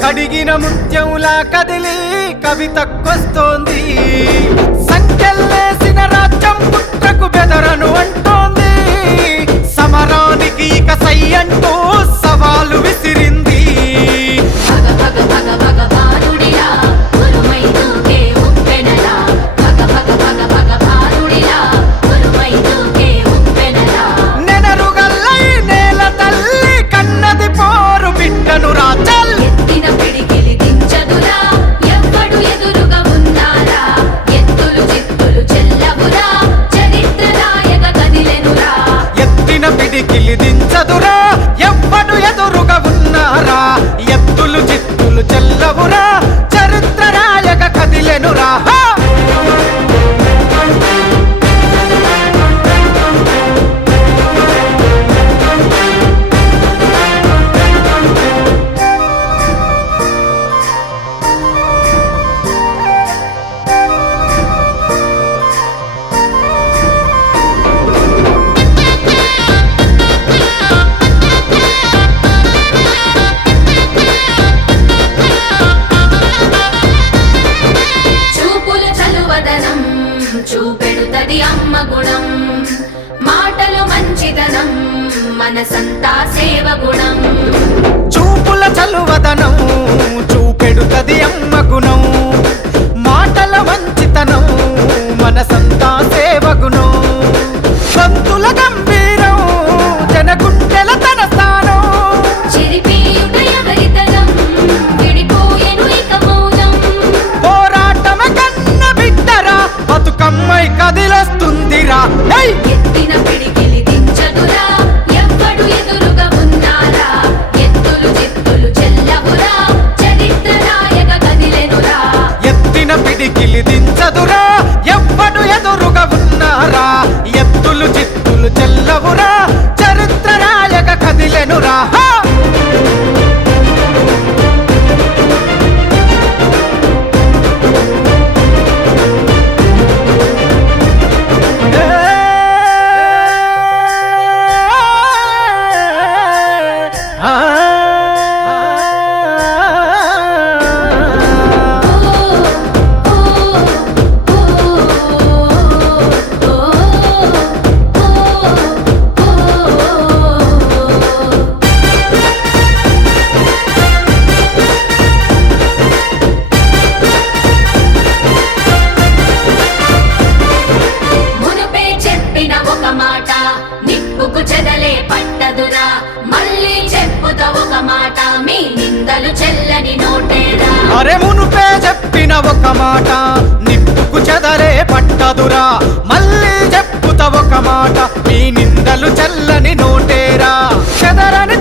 కడిగిన ముత్యంలా కదిలి కవితకొస్తోంది. సంకెళ్ళేసిన రాజ్యం పుట్రకు బెదరను అంటోంది. సమరానికి ఇక సై అంటూ సవాలు విసిరింది. నెనరుగల్లై నేల తల్లి కన్నది పోరు బిడ్డను రాజల్. పిడికిలి దించదురా ఎవ్వడు ఎదురుగా ఉన్నారా. ఎత్తులు చిత్తులు చెల్లవురా చరిత్ర రాయక కదిలెనురా. చూపెడుతది అమ్మ గుణం, మాటలు మంచిదనం, మనసంతా సేవ గుణం. చూపుల చలువదనం చూపెడుతది అమ్మ గుణం, మాటల మంచితనం, మనసంతా సేవ గుణం. గొంతుల గంభీరం జనగుండెల తన స్థానం. చిరిపీయుట ఎవరితనం విడిపోయెను ఇక మౌనం. పోరాటమ కన్న బిడ్డరా బతుకమ్మై కదిలొస్తుందిరా. ఎత్తిన పిడికిలి దించదురా ఎవ్వడు ఎదురుగా ఉన్నారా. ఎత్తులు చిత్తులు చెల్లవురా చరిత్ర రాయక కదిలెనురా. ఎత్తిన పిడికిలి దించదురా ఎవ్వడు ఎదురుగా ఉన్నారా. ఎత్తులు చిత్తులు చెల్లవురా చరిత్ర రాయక కదిలెనురా. నిప్పుకు చెదలే పట్టదురా మళ్ళీ చెప్పుత ఒక మాట, మీ నిందలు చెల్లని నోటేరా. అరే మునుపే చెప్పిన ఒక మాట నిప్పుకు చెదలే పట్టదురా. మళ్ళీ చెప్పుత ఒక మాట, మీ నిందలు చెల్లని నోటేరా. చెదరని